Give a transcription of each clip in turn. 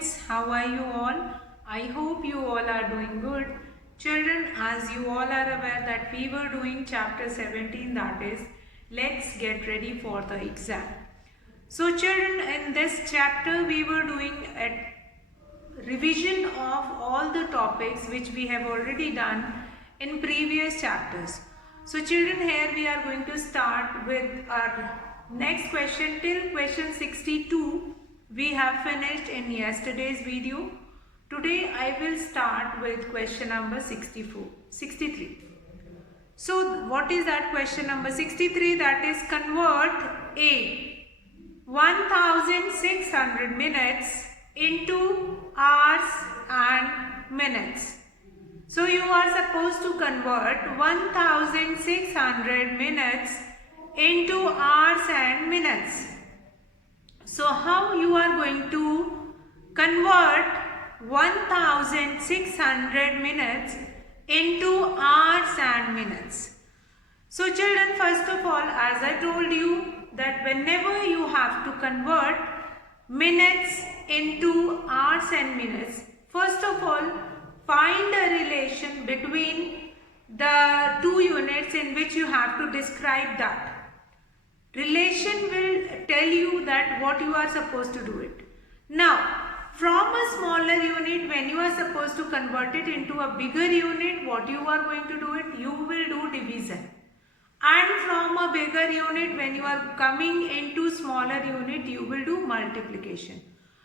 students, how are you all? I hope you all are doing good. Children, as you all are aware that we were doing chapter 17, that is, let's get ready for the exam. So children, in this chapter we were doing a revision of all the topics which we have already done in previous chapters. So children, here we are going to start with our next question till question 62. We have finished in yesterday's video. Today I will start with question number 63. So what is that question number 63? That is convert a 1600 minutes into hours and minutes. So you are supposed to convert 1600 minutes into hours and minutes. So how you are going to convert 1600 minutes into hours and minutes? So children, first of all, as I told you that whenever you have to convert minutes into hours and minutes, first of all, find a relation between the two units in which you have to describe that. Relation will tell you that what you are supposed to do it. Now, from a smaller unit, when you are supposed to convert it into a bigger unit, what you are going to do it? You will do division. And from a bigger unit, when you are coming into smaller unit, you will do multiplication.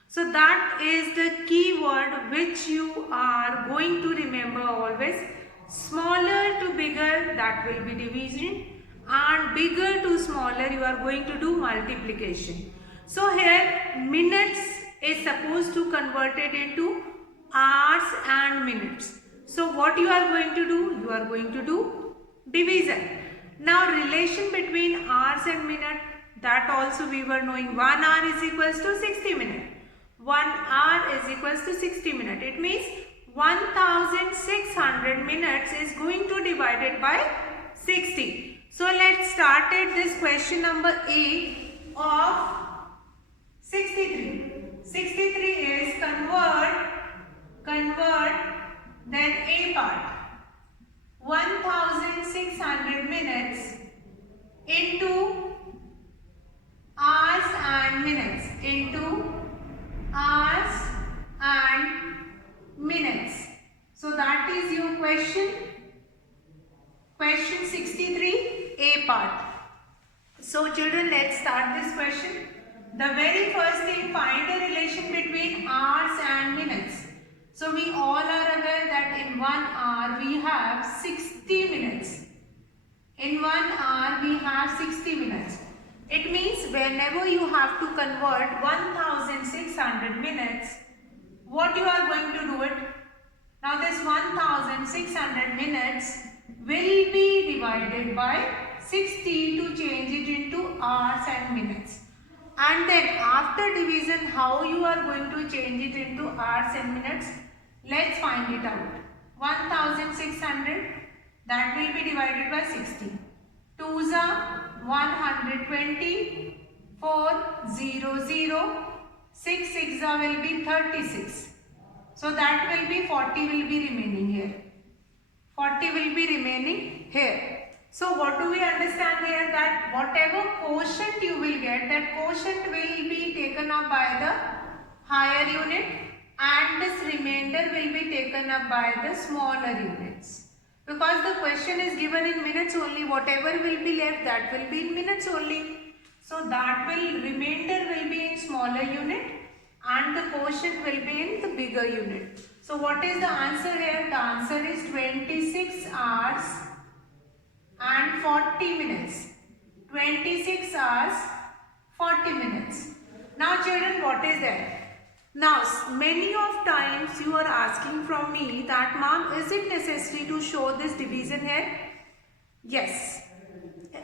So that is the key word which you are going to remember always. Smaller to bigger, that will be division, and bigger to smaller, you are going to do multiplication. So here minutes is supposed to convert it into hours and minutes. So what you are going to do? You are going to do division. Now relation between hours and minute, that also we were knowing. 1 hour is equals to 60 minutes. 1 hour is equals to 60 minutes. It means 1600 minutes is going to divide it by 60. So let's start at this question number A of 63. 63 is convert, then A part. 1600 minutes into hours and minutes, So that is your question 63, A part. So children, let's start this question. The very first thing, find a relation between hours and minutes. So we all are aware that in 1 hour we have 60 minutes. In 1 hour we have 60 minutes. It means whenever you have to convert 1600 minutes, what you are going to do it? Now this 1600 minutes will be divided by 60 to change it into hours and minutes. And then after division, how you are going to change it into hours and minutes? Let's find it out. 1600, that will be divided by 60. 2s are 120, 4 0 0, 6 6 will be 36. So that will be 40 will be remaining here. 40 will be remaining here. So what do we understand here? That whatever quotient you will get, that quotient will be taken up by the higher unit and this remainder will be taken up by the smaller units. Because the question is given in minutes only, whatever will be left, that will be in minutes only. So that remainder will be in smaller unit and the quotient will be in the bigger unit. So what is the answer here? The answer is 26 hours and 40 minutes. 26 hours, 40 minutes. Now children, what is that? Now many of times you are asking from me that, ma'am, is it necessary to show this division here? Yes.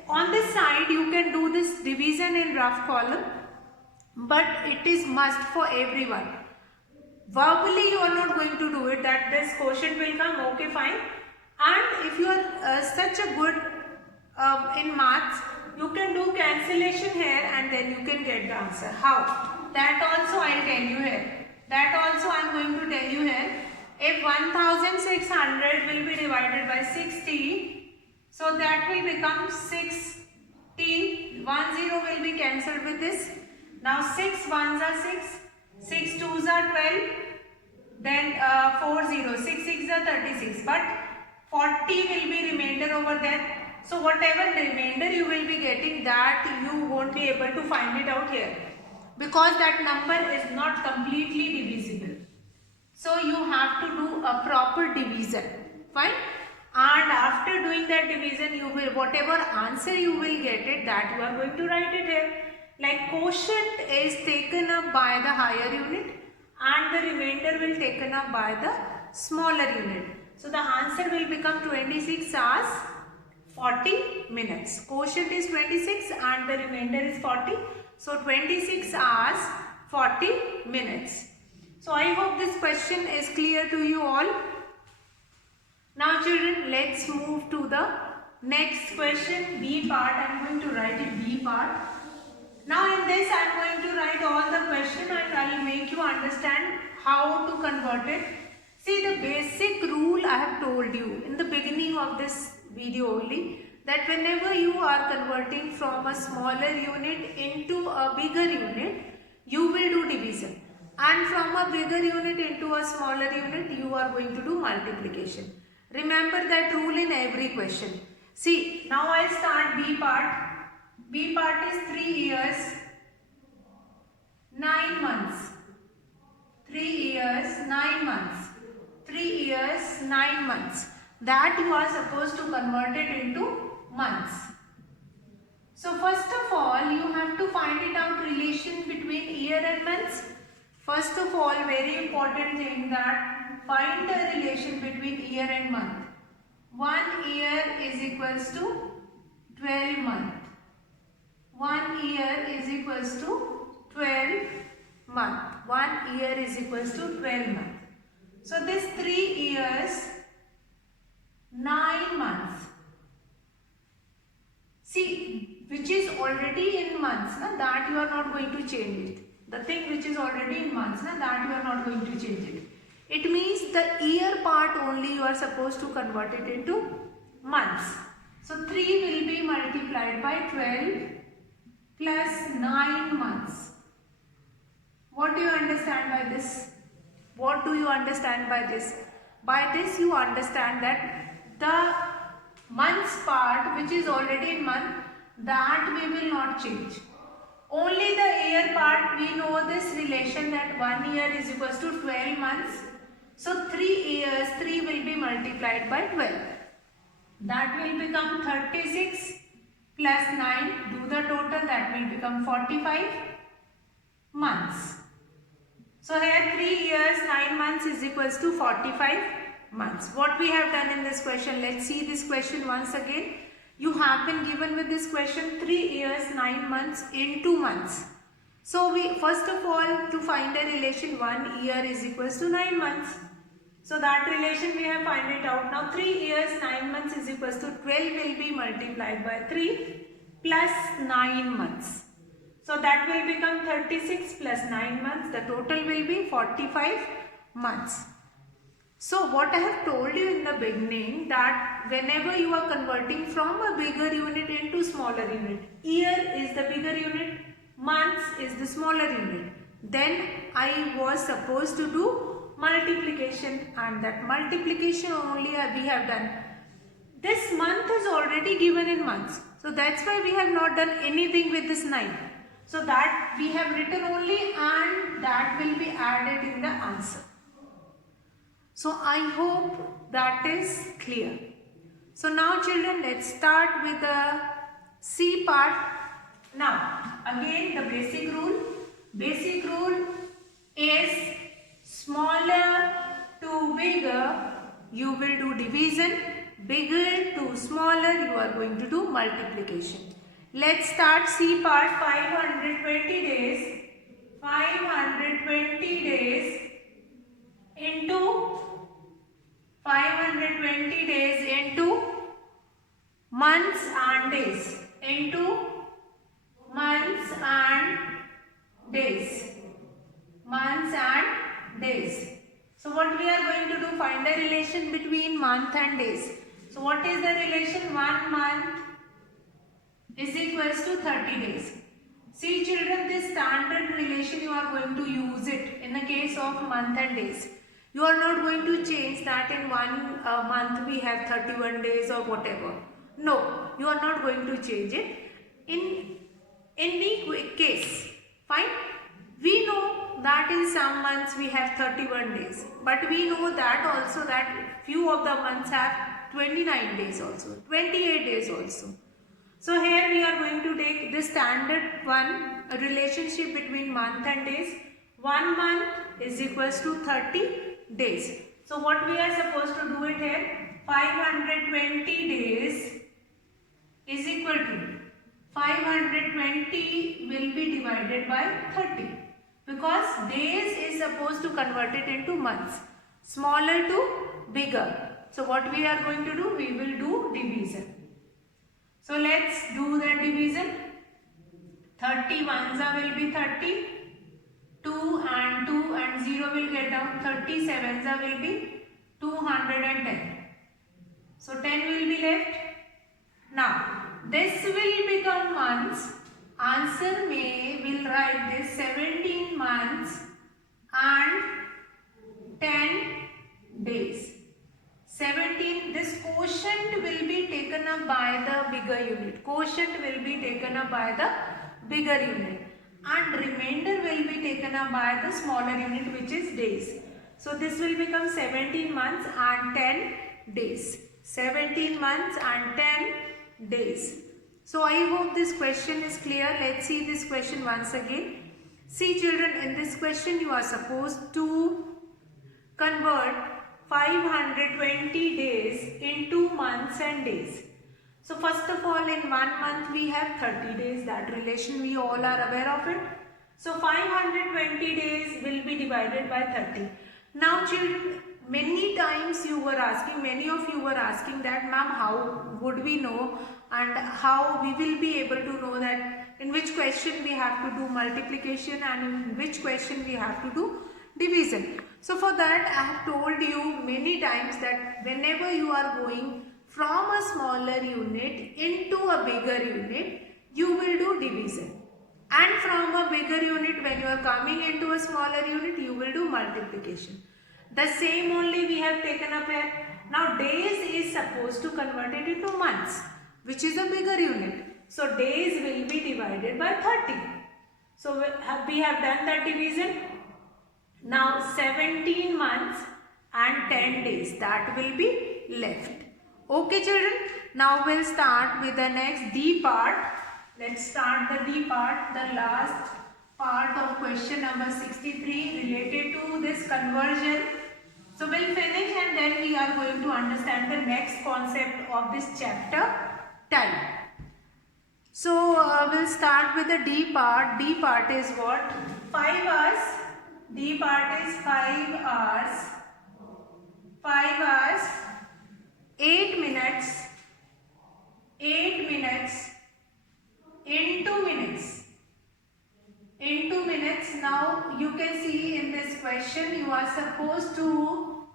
On this side you can do this division in rough column, but it is must for everyone. Verbally you are not going to do it, that this quotient will come, okay fine. And if you are such a good in maths, you can do cancellation here and then you can get the answer. How? That also I will tell you here. That also I am going to tell you here. If 1600 will be divided by 60, so that will become 60. 10 will be cancelled with this. Now 6 ones are 6, 6 twos are 12, then 4 zeros, 6 6 are 36, but 40 will be remainder over there. So whatever remainder you will be getting, that you won't be able to find it out here, because that number is not completely divisible. So you have to do a proper division, fine, and after doing that division, you will, whatever answer you will get it, that you are going to write it here. Like quotient is taken up by the higher unit and the remainder will taken up by the smaller unit. So the answer will become 26 hours 40 minutes. Quotient is 26 and the remainder is 40. So 26 hours 40 minutes. So I hope this question is clear to you all. Now children, let's move to the next question, B part. I am going to write it B part. Now in this I am going to write all the question and I will make you understand how to convert it. See, the basic rule I have told you in the beginning of this video only, that whenever you are converting from a smaller unit into a bigger unit, you will do division, and from a bigger unit into a smaller unit you are going to do multiplication. Remember that rule in every question. See, now I start B part. B part is 3 years 9 months. 3 years 9 months. 3 years 9 months. That you are supposed to convert it into months. So first of all, you have to find it out relation between year and months. First of all, very important thing, that find the relation between year and month. 1 year is equals to 12 months. 1 year is equals to 12 months. 1 year is equals to 12 months. So this 3 years 9 months. See, which is already in months, na, that you are not going to change it. The thing which is already in months, na, that you are not going to change it. It means the year part only you are supposed to convert it into months. So 3 will be multiplied by 12 plus 9 months. What do you understand by this? What do you understand by this? By this you understand that the months part which is already in month, that we will not change. Only the year part, we know this relation that 1 year is equals to 12 months. So 3 years, 3 will be multiplied by 12. That will become 36 plus 9, do the total, that will become 45 months. So here 3 years 9 months is equals to 45 months. What we have done in this question, let's see this question once again. You have been given with this question 3 years 9 months in 2 months. So we first of all, to find a relation, 1 year is equals to 9 months. So that relation we have find it out. Now 3 years 9 months is equals to 12 will be multiplied by 3 plus 9 months. So that will become 36 plus 9 months. The total will be 45 months. So what I have told you in the beginning, that whenever you are converting from a bigger unit into smaller unit, year is the bigger unit, months is the smaller unit, then I was supposed to do multiplication, and that multiplication only we have done. This month is already given in months, so that's why we have not done anything with this 9. So that we have written only, and that will be added in the answer. So I hope that is clear. So now children, let's start with the C part. Now again the basic rule. Basic rule is smaller to bigger you will do division, bigger to smaller you are going to do multiplication. Let's start C part. 520 days. 520 days into 520 days into months and days, into months and days, months and days. So what we are going to do? Find the relation between month and days. So what is the relation? 1 month is equals to 30 days. See children, this standard relation you are going to use it in the case of month and days. You are not going to change that in 1 month we have 31 days or whatever. No, you are not going to change it. In any case, fine. We know that in some months we have 31 days, but we know that also that few of the months have 29 days also, 28 days also. So here we are going to take the standard one, a relationship between month and days. 1 month is equals to 30 days. So what we are supposed to do it here? 520 days is equal to 520 will be divided by 30, because days is supposed to convert it into months, smaller to bigger. So what we are going to do? We will do division. So let's do the division. 30 ones will be 30, 2 and 0 will get down, 37 will be 210. So 10 will be left. Now this will become months. Answer will write this 17 months and 10 days. 17, this quotient will be taken up by the bigger unit. Quotient will be taken up by the bigger unit, and remainder will be taken up by the smaller unit, which is days. So this will become 17 months and 10 days. 17 months and 10 days. So I hope this question is clear. Let's see this question once again. See children, in this question you are supposed to convert 520 days into months and days. So first of all, in 1 month we have 30 days. That relation we all are aware of it. So 520 days will be divided by 30. Now children, many times you were asking, many of you were asking that, ma'am, how would we know and how we will be able to know that in which question we have to do multiplication and in which question we have to do division. So for that I have told you many times that whenever you are going from a smaller unit into a bigger unit, you will do division. And from a bigger unit, when you are coming into a smaller unit, you will do multiplication. The same only we have taken up here. Now days is supposed to convert it into months, which is a bigger unit. So days will be divided by 30. So we have done that division. Now 17 months and 10 days, that will be left. Okay children, now we'll start with the next D part. Let's start the D part, the last part of question number 63 related to this conversion. So we'll finish and then we are going to understand the next concept of this chapter, time. So we'll start with the D part. D part is what? 5 hours. D part is 5 hours. 5 hours. 8 minutes. 8 minutes. In 2 minutes. In 2 minutes. Now you can see in this question you are supposed to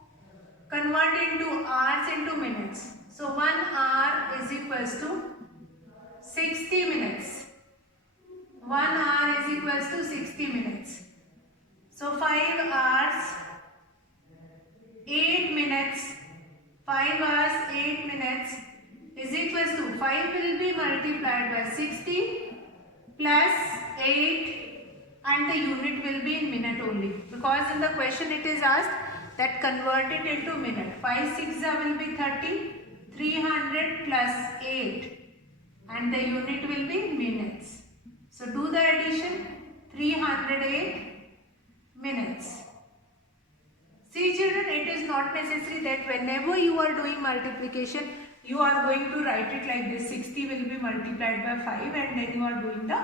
convert into hours into minutes. So 1 hour is equals to 60 minutes. 1 hour is equals to 60 minutes. So 5 hours, 8 minutes. 5 hours, 8 minutes is equals to 5 will be multiplied by 60 plus 8 and the unit will be in minute only, because in the question it is asked that convert it into minute. 5 6 will be 30, 300 plus 8 and the unit will be minutes. So do the addition, 308 minutes. See children, it is not necessary that whenever you are doing multiplication, you are going to write it like this, 60 will be multiplied by 5 and then you are doing the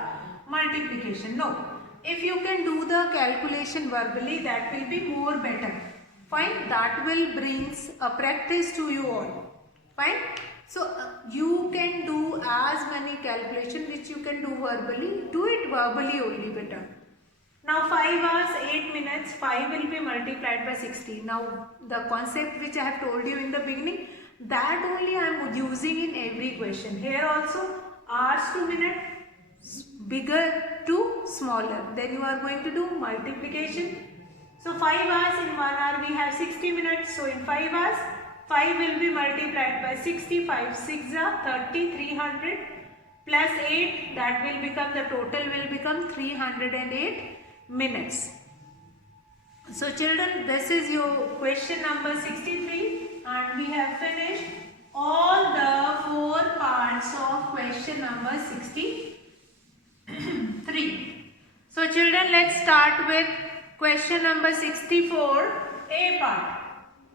multiplication. No, if you can do the calculation verbally, that will be more better. Fine, that will brings a practice to you all. Fine. So you can do as many calculation which you can do verbally, do it verbally only better. Now 5 hours, 8 in minutes, 5 will be multiplied by 60. Now the concept which I have told you in the beginning, that only I am using in every question. Here also hours to minute, bigger to smaller. Then you are going to do multiplication. So 5 hours in 1 hour we have 60 minutes. So in 5 hours, 5 will be multiplied by 65. 6 are 30, 300 plus 8, that will become, the total will become 308 minutes. So children, this is your question number 63 and we have finished all the 4 parts of question number 63. So children, let's start with question number 64, A part.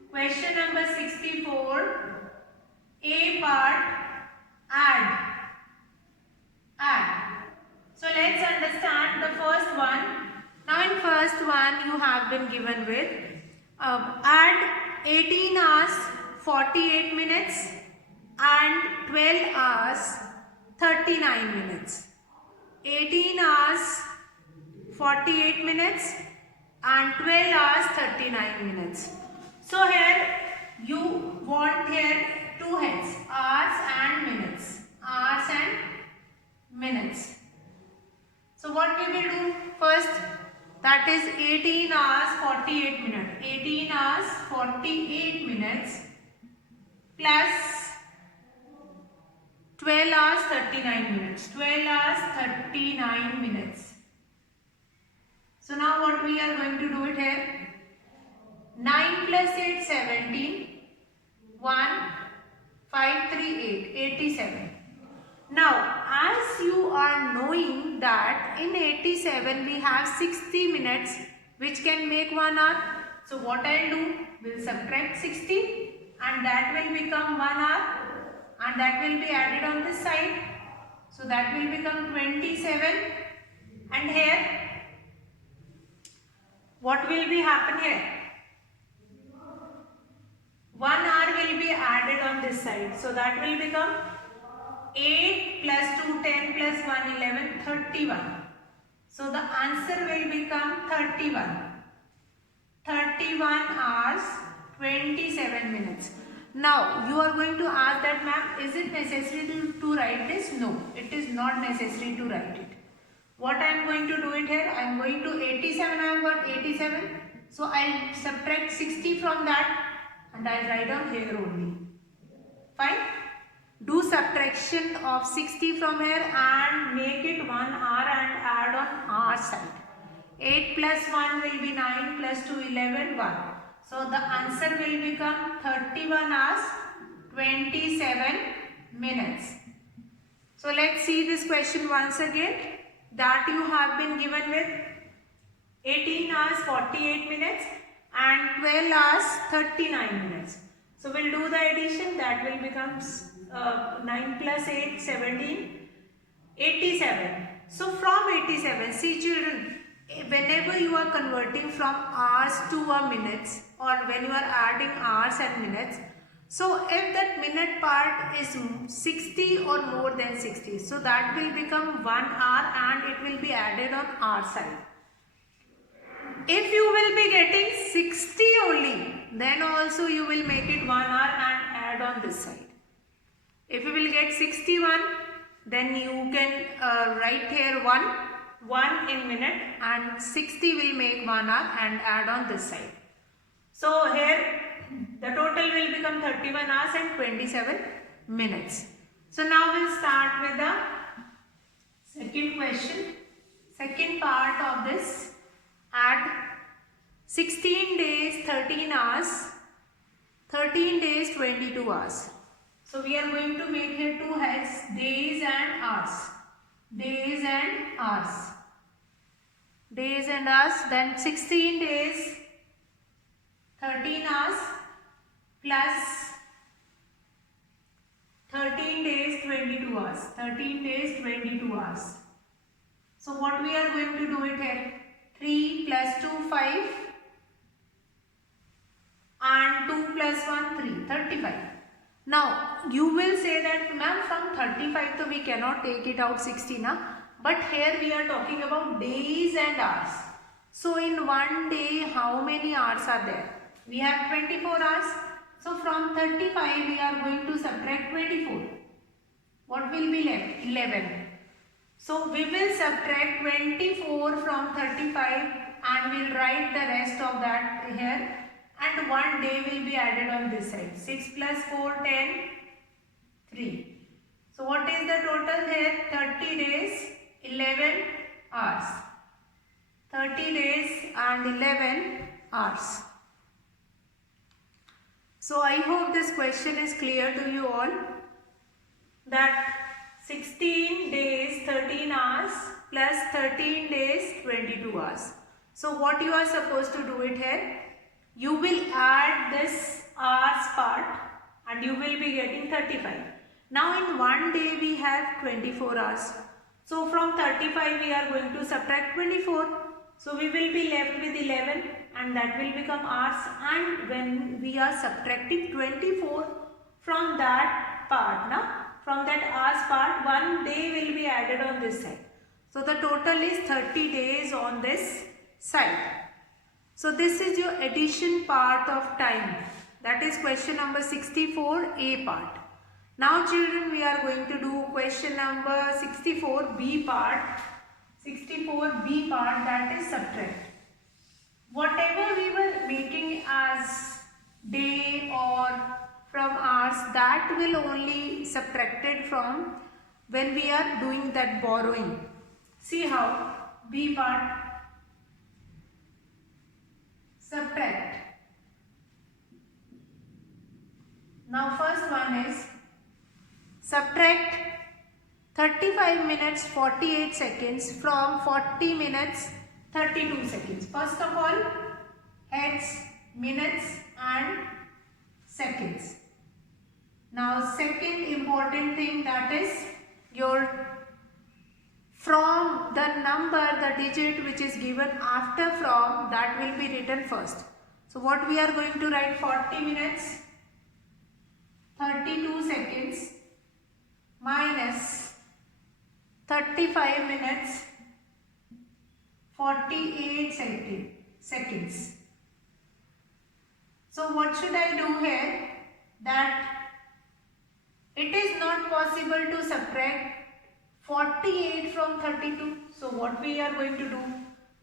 Question number 64, A part, add. So let's understand the first one. Now in first one you have been given with add 18 hours 48 minutes and 12 hours 39 minutes. 18 hours 48 minutes and 12 hours 39 minutes. So here you want here two heads, hours and minutes. Hours and minutes. So what we will do first, that is 18 hours 48 minutes. 18 hours 48 minutes plus 12 hours 39 minutes. 12 hours 39 minutes. So now what we are going to do it here, 9 plus 8 17, 1 5 3 8, 87. Now as you are knowing that in 87 we have 60 minutes which can make 1 hour. So what I will do, we will subtract 60 and that will become 1 hour and that will be added on this side. So that will become 27 and here what will be happen here? 1 hour will be added on this side. So that will become 8 plus 2 10 plus 1 11 31. So the answer will become 31. 31 hours 27 minutes. Now you are going to ask that, ma'am, is it necessary to write this? No, it is not necessary to write it. What I am going to do it here, I am going to 87, I have got 87. So I will subtract 60 from that and I will write down here only. Fine. Do subtraction of 60 from here and make it 1 hour and add on our side. 8 plus 1 will be 9 plus 2 11 1. So the answer will become 31 hours 27 minutes. So let's see this question once again, that you have been given with 18 hours 48 minutes and 12 hours 39 minutes. So we'll do the addition, that will become 9 plus 8 17, 87. So from 87, see children, whenever you are converting from hours to a minutes or when you are adding hours and minutes, so if that minute part is 60 or more than 60, so that will become 1 hour and it will be added on our side. If you will be getting 60 only, then also you will make it 1 hour and add on this side. If you will get 61, then you can write here 1 in minute and 60 will make 1 hour and add on this side. So here the total will become 31 hours and 27 minutes. So now we'll start with the second question. Second part of this, add 16 days 13 hours, 13 days 22 hours. So we are going to make here two heads, days and hours. Days and hours. Days and hours. Then 16 days 13 hours plus 13 days 22 hours. 13 days 22 hours. So what we are going to do it here? 3 plus 2 5 and 2 plus 1 3, 35. Now you will say that, ma'am, from 35 so we cannot take it out 60 na, but here we are talking about days and hours. So in one day how many hours are there? We have 24 hours. So from 35 we are going to subtract 24. What will be left? 11. So we will subtract 24 from 35 and we'll write the rest of that here, and one day will be added on this side. 6 plus 4, 10, 3. So what is the total here? 30 days, 11 hours. 30 days and 11 hours. So I hope this question is clear to you all, that 16 days 13 hours plus 13 days 22 hours. So what you are supposed to do it here? You will add this hours part and you will be getting 35. Now in one day we have 24 hours. So from 35 we are going to subtract 24. So we will be left with 11 and that will become hours, and when we are subtracting 24 from that part, from that hours part, one day will be added on this side. So the total is 30 days on this side. So this is your addition part of time. That is question number 64A part. Now children, we are going to do question number 64B part. 64B part, that is subtract. Whatever we were making as day or from hours, that will only subtracted from when we are doing that borrowing. See how? B part, subtract. Now first one is subtract 35 minutes 48 seconds from 40 minutes 32 seconds. First of all, heads, minutes and seconds. Now second important thing, that is your from the number, the digit which is given after from, that will be written first. So what we are going to write? 40 minutes 32 seconds minus 35 minutes 48 seconds. So what should I do here? That it is not possible to subtract 48 from 32. So what we are going to do?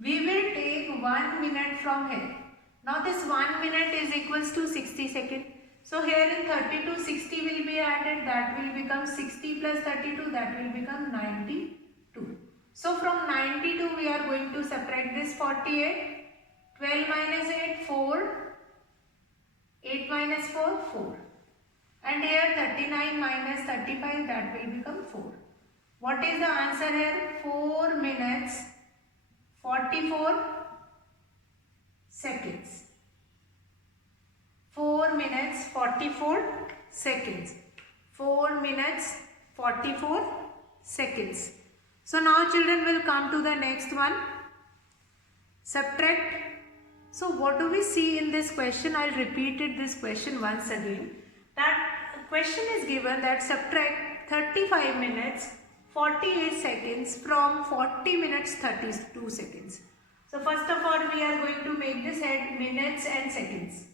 We will take 1 minute from here. Now this 1 minute is equals to 60 seconds. So here in 32, 60 will be added. That will become 60 plus 32. That will become 92. So from 92 we are going to subtract this 48. 12 minus 8, 4. 8 minus 4, 4. And here 39 minus 35, that will become 4. What is the answer here? 4 minutes 44 seconds. 4 minutes 44 seconds. 4 minutes 44 seconds. So now children will come to the next one. Subtract. So what do we see in this question? I'll repeat this question once again. That question is given that subtract 35 minutes 48 seconds from 40 minutes 32 seconds. So first of all we are going to make this head minutes and seconds.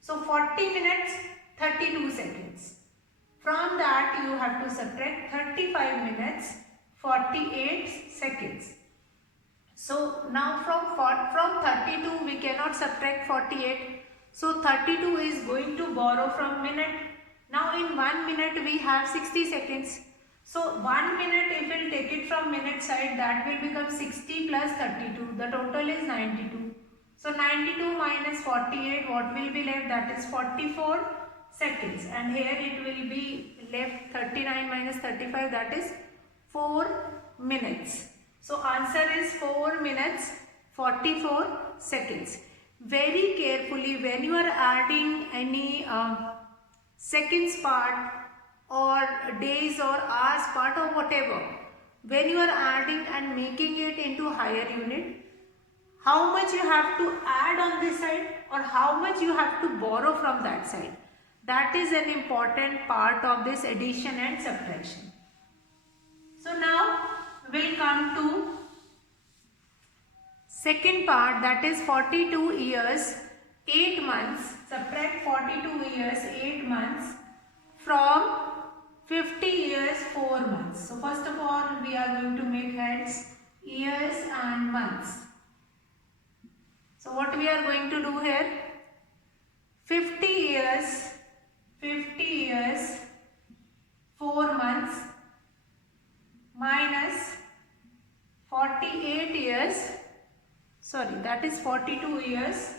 So 40 minutes 32 seconds. From that you have to subtract 35 minutes 48 seconds. So now from 32 we cannot subtract 48. So 32 is going to borrow from minute. Now in 1 minute we have 60 seconds. So 1 minute if we will take it from minute side, that will become 60 plus 32. The total is 92. So 92 minus 48, what will be left? That is 44 seconds. And here it will be left 39 minus 35, that is 4 minutes. So answer is 4 minutes 44 seconds. Very carefully when you are adding any seconds part or days or hours part or whatever, when you are adding and making it into higher unit, how much you have to add on this side or how much you have to borrow from that side. That is an important part of this addition and subtraction. So now we'll come to Second part, that is 42 years 8 months. Subtract 42 years 8 months from 50 years 4 months. So first of all we are going to make heads, years and months. So what we are going to do here, 50 years 4 months minus 48 years, sorry, that is 42 years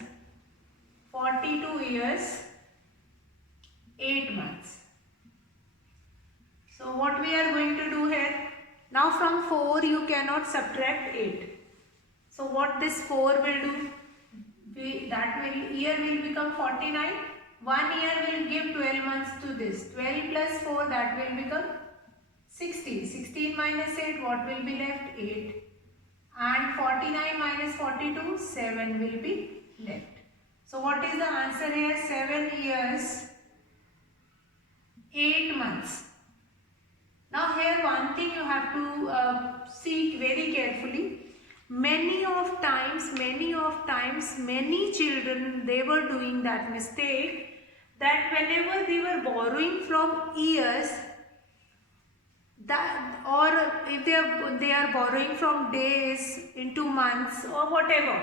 8 months. So what we are going to do here, now from 4 you cannot subtract 8. So what this 4 will do, year will become 49. 1 year will give 12 months to this. 12 plus 4, that will become 16. 16 minus 8, what will be left? 8. And 49 minus 42, 7 will be left. So what is the answer here? 7 years 8 months. Now here one thing you have to seek very carefully. Many times many children, they were doing that mistake, that whenever they were borrowing from years, that, or if they are borrowing from days into months or whatever,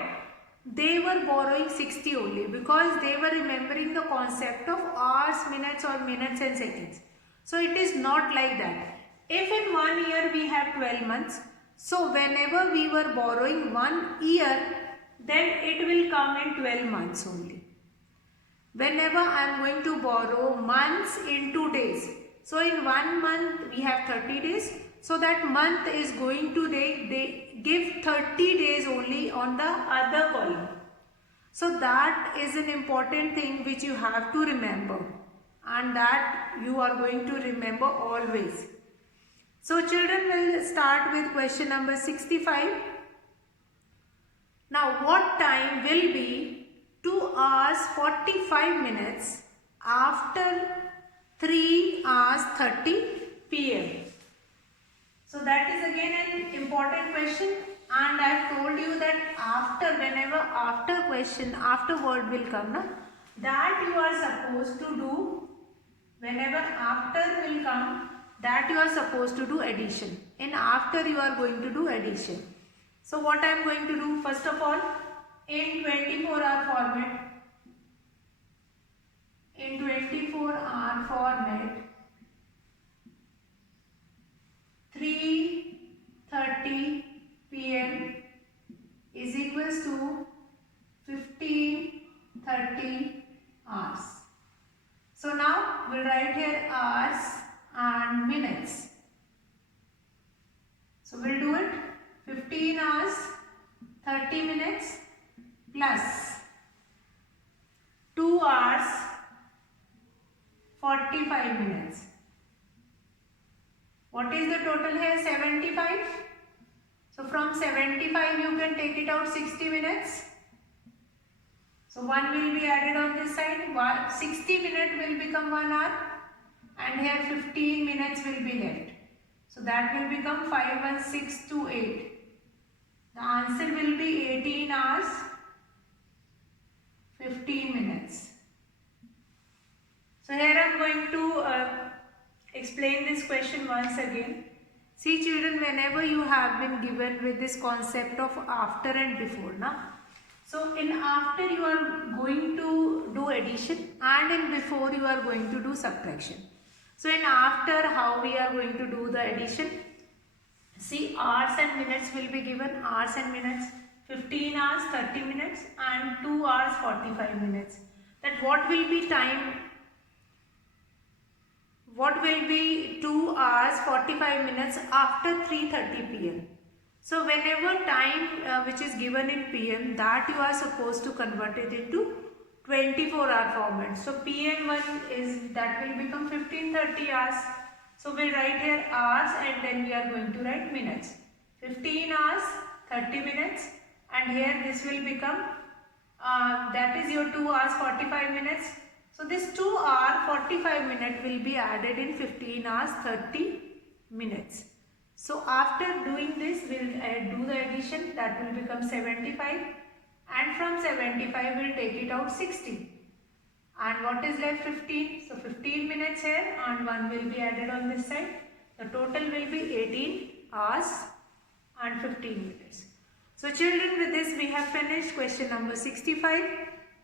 they were borrowing 60 only, because they were remembering the concept of hours, minutes or minutes and seconds. So it is not like that. If in 1 year we have 12 months, so whenever we were borrowing 1 year, then it will come in 12 months only. Whenever I am going to borrow months into days, so in 1 month we have 30 days, so that month is going to they give 30 days only on the other column. So that is an important thing which you have to remember, and that you are going to remember always. So children, will start with question number 65. Now what time will be 2 hours 45 minutes after 3 hours 30 p.m. So that is again an important question, and I have told you that whenever after word will come, na, that you are supposed to do, whenever after will come, that you are supposed to do addition. In after you are going to do addition. So what I am going to do, first of all, in 24-hour format, 3:30 p.m. is equals to 15:30 hours. So now we'll write here hours and minutes. So we'll do it, 15 hours 30 minutes plus 2 hours 45 minutes. What is the total here? 75. So from 75 you can take it out 60 minutes. So 1 will be added on this side. 60 minutes will become 1 hour, and here 15 minutes will be left. So that will become 5 and 6 to 8. The answer will be 18 hours 15 minutes. So here I am going to explain this question once again. See children, whenever you have been given with this concept of after and before, na? So in after you are going to do addition, and in before you are going to do subtraction. So in after, how we are going to do the addition? See, hours and minutes will be given, hours and minutes, 15 hours 30 minutes and 2 hours 45 minutes. That what will be time? What will be 2 hours 45 minutes after 3:30 p.m. So whenever time which is given in p.m., that you are supposed to convert it into 24-hour format. So p.m. one is, that will become 15:30 hours. So we'll write here hours, and then we are going to write minutes. 15 hours 30 minutes, and here this will become that is your 2 hours 45 minutes. So this 2 hour 45 minute will be added in 15 hours 30 minutes. So after doing this, we'll do the addition. That will become 75, and from 75 we'll take it out 60. And what is left? 15. So 15 minutes here and 1 will be added on this side. The total will be 18 hours and 15 minutes. So children, with this we have finished question number 65.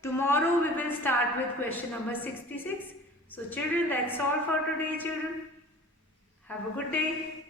Tomorrow we will start with question number 66. So children, that's all for today children. Have a good day.